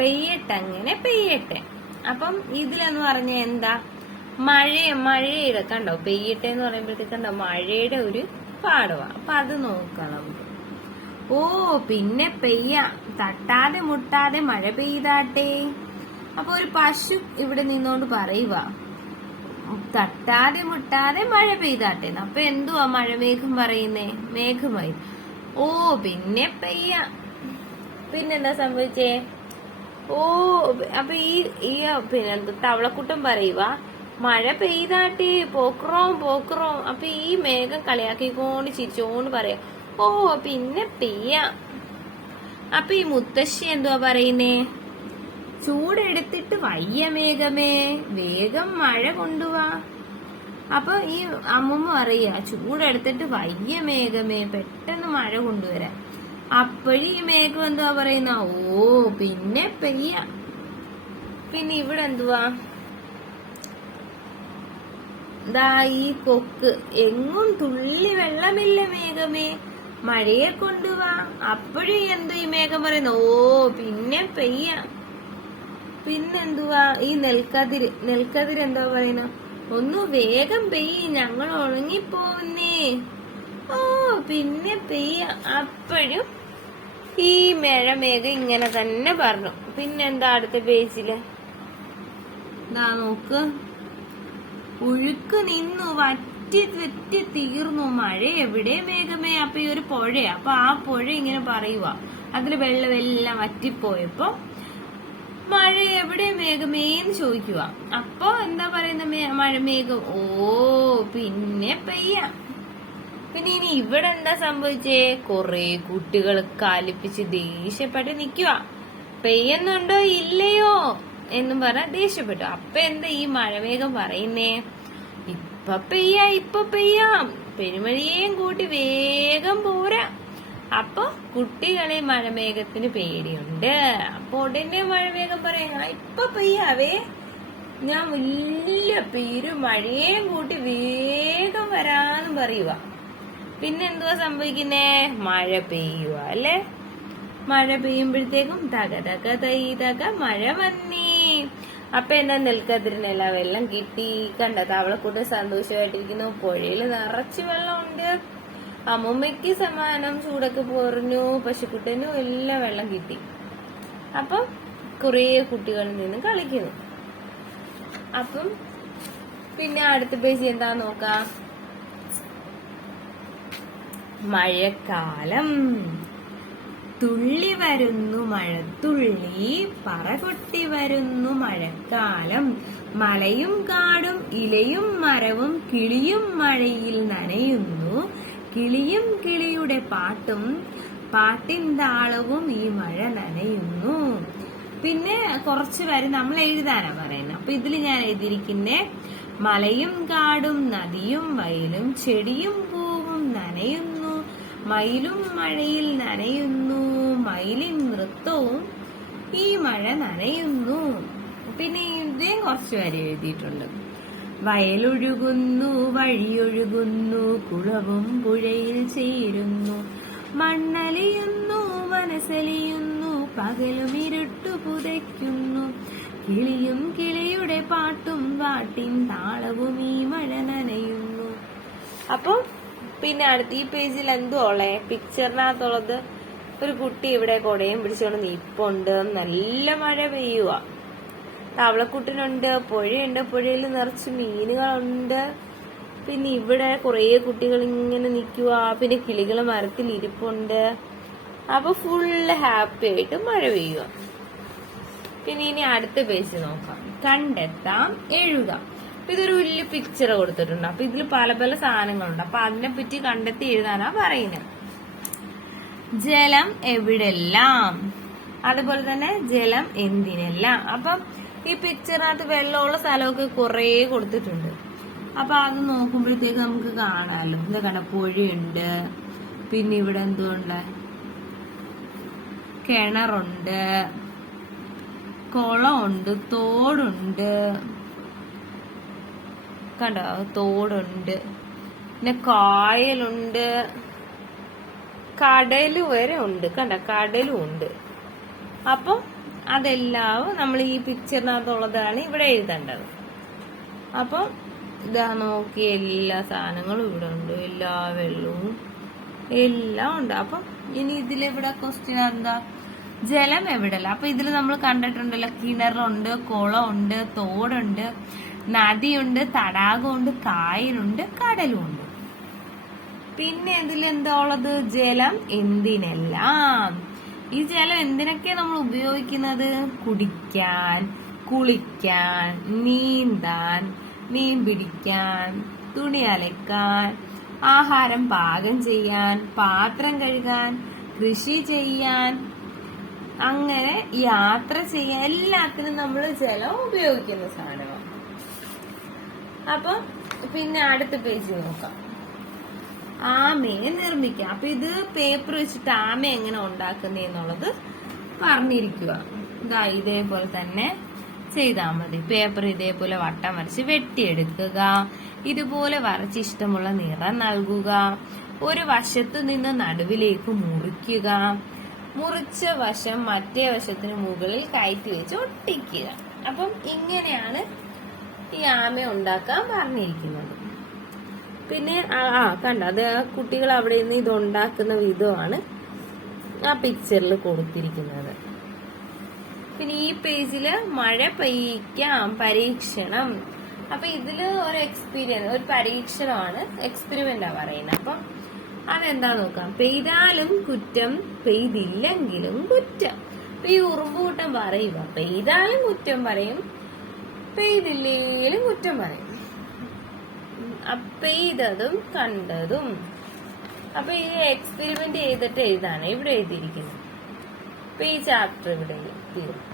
പെയ്യട്ടെ അങ്ങനെ പെയ്യട്ടെ. അപ്പം ഇതിലെന്ന് പറഞ്ഞ എന്താ? മഴ മഴയുടെ കണ്ടോ? പെയ്യട്ടെ എന്ന് പറയുമ്പോഴത്തേക്ക് കണ്ടോ? മഴയുടെ ഒരു പാടവാ. അപ്പൊ അത് നോക്കാം നമുക്ക് ഓ പിന്നെ പെയ്യ. തട്ടാതെ മുട്ടാതെ മഴ പെയ്താട്ടെ. അപ്പൊ ഒരു പശു ഇവിടെ നിന്നോണ്ട് പറയുക തട്ടാതെ മുട്ടാതെ മഴ പെയ്താട്ടെ. അപ്പൊ എന്തുവാ മഴ മേഘം പറയുന്നേ? മേഘമായി. ഓ പിന്നെ പെയ്യ. പിന്നെന്താ സംഭവിച്ചേ? ഓ അപ്പൊ ഈ ഈ പിന്നെ തവളക്കൂട്ടം പറയുക മഴ പെയ്താട്ടി പോക്രോം പോക്രോം. അപ്പൊ ഈ മേഘം കളിയാക്കിക്കൊണ്ട് ചിരിച്ചോണ്ട് പറയാ ഓ പിന്നെ പെയ്യ. അപ്പൊ ഈ മുത്തശ്ശി എന്തുവാ പറയുന്നേ? ചൂടെടുത്തിട്ട് വയ്യ മേഘമേ വേഗം മഴ കൊണ്ടുവാ. അപ്പൊ ഈ അമ്മമ്മ പറയാ ചൂടെടുത്തിട്ട് വയ്യ മേഘമേ പെട്ടെന്ന് മഴ കൊണ്ടുവരാൻ. അപ്പോഴും ഈ മേഘം എന്തുവാ പറയുന്ന? ഓ പിന്നെ പെയ്യ. പിന്നെ ഇവിടെ എന്തുവാ? ദാ ഈ കൊക്ക്. എങ്ങും തുള്ളി വെള്ളമില്ല മേഘമേ. മഴയെ കൊണ്ടുവാ. അപ്പോഴും എന്തു ഈ മേഘം പറയുന്ന? ഓ പിന്നെ പെയ്യ. പിന്നെന്തുവാ? ഈ നെൽക്കതിര്. നെൽക്കതിര് എന്താ പറയുന്ന? ഒന്ന് വേഗം പെയ്യ്. ഞങ്ങൾ ഉണങ്ങിപ്പോവുന്നേ. ഓ പിന്നെ പെയ്യ. അപ്പോഴും ഈ മഴ മേഘം ഇങ്ങനെ തന്നെ പറഞ്ഞു പിന്നെന്താ അടുത്ത പേജിൽ? ഇതാ നോക്ക്. ഒഴുക്ക് നിന്നു വറ്റി തെറ്റി തീർന്നു. മഴ എവിടെ മേഘമേ? അപ്പൊ ഈ ഒരു പുഴയാ. അപ്പൊ ആ പുഴ ഇങ്ങനെ പറയുക അതിൽ വെള്ളമെല്ലാം വറ്റിപ്പോയപ്പോ മഴ എവിടെ മേഘമേന്ന് ചോദിക്കുക അപ്പൊ എന്താ പറയുന്ന മഴ മേഘം? ഓ പിന്നെ പെയ്യാം. പിന്നെ ഇനി ഇവിടെ എന്താ സംഭവിച്ചേ? കൊറേ കുട്ടികൾ കാലിപ്പിച്ച് ദേഷ്യപ്പെട്ട് നിക്കുക പെയ്യുന്നുണ്ടോ ഇല്ലയോ എന്നും പറഞ്ഞ ദേഷ്യപ്പെട്ടു. അപ്പൊ എന്താ ഈ മഴമേഘം പറയുന്നേ? ഇപ്പൊ പെയ്യാ ഇപ്പൊ പെയ്യാം. പെരുമഴയേയും കൂട്ടി വേഗം പോരാ. അപ്പൊ കുട്ടികളെ മഴമേഘത്തിന് പേടിയുണ്ട്. അപ്പൊ ഉടനെ മഴമേഘം പറയാ "ആ, ഇപ്പൊ പെയ്യാവേ. ഞാൻ വലിയ പെരുമഴയേയും കൂട്ടി വേഗം വരാന്ന് പറയുക പിന്നെ എന്തുവാ സംഭവിക്കുന്നേ? മഴ പെയ്യുക അല്ലെ? മഴ പെയ്യുമ്പോഴത്തേക്കും തക തക തൈ തക മഴ വന്നി. അപ്പൊ എന്താ നെൽക്കതിരിനെല്ലാം വെള്ളം കിട്ടി. കണ്ട തവളക്കൂട്ട് സന്തോഷമായിട്ടിരിക്കുന്നു. പുഴയിൽ നിറച്ച് വെള്ളമുണ്ട്. അമ്മുമ്മയ്ക്ക് സമാനം ചൂടൊക്കെ പോറിഞ്ഞു. പശുക്കുട്ടനും എല്ലാം വെള്ളം കിട്ടി. അപ്പം കുറേ കുട്ടികളിൽ നിന്ന് കളിക്കുന്നു. അപ്പം പിന്നെ അടുത്ത പേജ് എന്താ നോക്കാം. മഴക്കാലം. തുള്ളി വരുന്നു മഴത്തുള്ളി പറകൊട്ടി വരുന്നു മഴക്കാലം. മലയും കാടും ഇലയും മരവും കിളിയും മഴയിൽ നനയുന്നു. കിളിയും കിളിയുടെ പാട്ടും പാട്ടിൻ താളവും ഈ മഴ നനയുന്നു. പിന്നെ കുറച്ച് വരെ നമ്മൾ എഴുതാനാ പറയുന്നത് അപ്പൊ ഇതിൽ ഞാൻ എഴുതിയിരിക്കുന്നേ മലയും കാടും നദിയും വയലും ചെടിയും പൂവും നനയുന്നു. മയിലും മഴയിൽ നനയുന്നു മയിലിൻ നൃത്തവും ഈ മഴ നനയുന്നു. പിന്നെ ഇതേ കുറച്ച് വരെ എഴുതിയിട്ടുണ്ട്. വയലൊഴുകുന്നു വഴിയൊഴുകുന്നു കുളവും പുഴയിൽ ചേരുന്നു. മണ്ണലിയുന്നു മനസ്സലിയുന്നു പകലും ഇരുട്ടു പുതയ്ക്കുന്നു. കിളിയും കിളിയുടെ പാട്ടും പാട്ടിൻ താളവും ഈ മഴ നനയുന്നു. അപ്പൊ പിന്നെ അടുത്ത ഈ പേജിൽ എന്തോ എന്തുള്ളേ പിക്ചറിനകത്തുള്ളത് ഒരു കുട്ടി ഇവിടെ കൊടയും പിടിച്ചുകൊണ്ട് നിപ്പുണ്ട്. നല്ല മഴ പെയ്യുക തവളക്കുട്ടനുണ്ട് പുഴയുണ്ട്. പുഴയിൽ നിറച്ച് മീനുകളുണ്ട്. പിന്നെ ഇവിടെ കുറേ കുട്ടികൾ ഇങ്ങനെ നിൽക്കുക പിന്നെ കിളികൾ മരത്തിൽ ഇരിപ്പുണ്ട്. അപ്പൊ ഫുള്ള് ഹാപ്പി ആയിട്ട് മഴ പെയ്യുക പിന്നെ ഇനി അടുത്ത പേജ് നോക്കാം. കണ്ടെത്താം എഴുതാം. അപ്പൊ ഇതൊരു വലിയ പിക്ചർ കൊടുത്തിട്ടുണ്ട്. അപ്പൊ ഇതിൽ പല പല സാധനങ്ങളുണ്ട്. അപ്പൊ അതിനെപ്പറ്റി കണ്ടെത്തി എഴുതാനാ പറയുന്നത്. ജലം എവിടെല്ലാം? അതുപോലെ തന്നെ ജലം എന്തിനെല്ലാം? അപ്പം ഈ പിക്ചറിനകത്ത് വെള്ളമുള്ള സ്ഥലമൊക്കെ കുറേ കൊടുത്തിട്ടുണ്ട്. അപ്പൊ അത് നോക്കുമ്പോഴത്തേക്ക് നമുക്ക് കാണാമല്ലോ എന്താ കണ്ട പുഴയുണ്ട്. പിന്നെ ഇവിടെ എന്തുകൊണ്ട് കിണറുണ്ട്. കുളമുണ്ട്. തോടുണ്ട്. കണ്ടോ? തോടുണ്ട്. പിന്നെ കായലുണ്ട്. കടൽ വരെ ഉണ്ട്. കണ്ട? കടലും ഉണ്ട്. അപ്പം അതെല്ലാം നമ്മൾ ഈ പിക്ചറിനകത്തുള്ളതാണ് ഇവിടെ എഴുതേണ്ടത്. അപ്പം ഇതാ നോക്കി എല്ലാ സാധനങ്ങളും ഇവിടെ ഉണ്ട്. എല്ലാ വെള്ളവും എല്ലാം ഉണ്ട്. അപ്പം ഇനി ഇതിലിവിടെ ക്വസ്റ്റ്യൻ എന്താ? ജലം എവിടെയല്ല? അപ്പൊ ഇതിൽ നമ്മൾ കണ്ടിട്ടുണ്ടല്ലോ കിണറുണ്ട് കുളമുണ്ട് തോടുണ്ട്. നദിയുണ്ട് തടാകമുണ്ട് കായലുണ്ട് കടലുണ്ട് പിന്നെ ഇതിൽ എന്താ ഉള്ളത്? ജലം എന്തിനെല്ലാം? ഈ ജലം എന്തിനൊക്കെ നമ്മൾ ഉപയോഗിക്കുന്നത്? കുടിക്കാൻ കുളിക്കാൻ നീന്താൻ മീൻ പിടിക്കാൻ തുണി അലക്കാൻ ആഹാരം പാകം ചെയ്യാൻ പാത്രം കഴുകാൻ കൃഷി ചെയ്യാൻ അങ്ങനെ യാത്ര ചെയ്യാൻ എല്ലാത്തിനും നമ്മൾ ജലം ഉപയോഗിക്കുന്ന സാധനമാണ് അപ്പൊ പിന്നെ അടുത്ത പേജ് നോക്കാം. ആമയെ നിർമ്മിക്കാം. അപ്പൊ ഇത് പേപ്പർ വെച്ചിട്ട് ആമ എങ്ങനെ ഉണ്ടാക്കുന്നതെന്നുള്ളത് പറഞ്ഞിരിക്കുക ഇതാ ഇതേപോലെ തന്നെ ചെയ്താൽ മതി. പേപ്പർ ഇതേപോലെ വട്ടം വരച്ച് വെട്ടിയെടുക്കുക. ഇതുപോലെ വരച്ച് ഇഷ്ടമുള്ള നിറം നൽകുക. ഒരു വശത്ത് നിന്ന് നടുവിലേക്ക് മുറിക്കുക. മുറിച്ച വശം മറ്റേ വശത്തിന് മുകളിൽ കയറ്റി വെച്ച് ഒട്ടിക്കുക. അപ്പം ഇങ്ങനെയാണ് ഈ ആമ ഉണ്ടാക്കാൻ പറഞ്ഞിരിക്കുന്നത് പിന്നെ ആ കണ്ട അത് കുട്ടികൾ അവിടെ നിന്ന് ഇത് ഉണ്ടാക്കുന്ന വിധമാണ് ആ പിക്ചറിൽ കൊടുത്തിരിക്കുന്നത്. പിന്നെ ഈ പേജിൽ മഴ പെയ്ക്കാം പരീക്ഷണം. അപ്പൊ ഇതിൽ ഒരു എക്സ്പീരിയൻസ് ഒരു പരീക്ഷണമാണ് എക്സ്പെരിമെന്റാ പറയുന്നത്. അപ്പം അതെന്താ നോക്കാം. പെയ്താലും കുറ്റം പെയ്തില്ലെങ്കിലും കുറ്റം. ഈ ഉറുമ്പൂട്ടം പറയുക പെയ്താലും കുറ്റം പറയും പെയ്തില്ലെങ്കിലും കുറ്റം പറയും. പെയ്തതും കണ്ടതും. അപ്പൊ ഈ എക്സ്പെരിമെന്റ് ചെയ്തിട്ട് എഴുതാണ്. ഇവിടെ എഴുതിയിരിക്കുന്നത്. അപ്പൊ ഈ ചാപ്റ്റർ ഇവിടെ തീർന്നു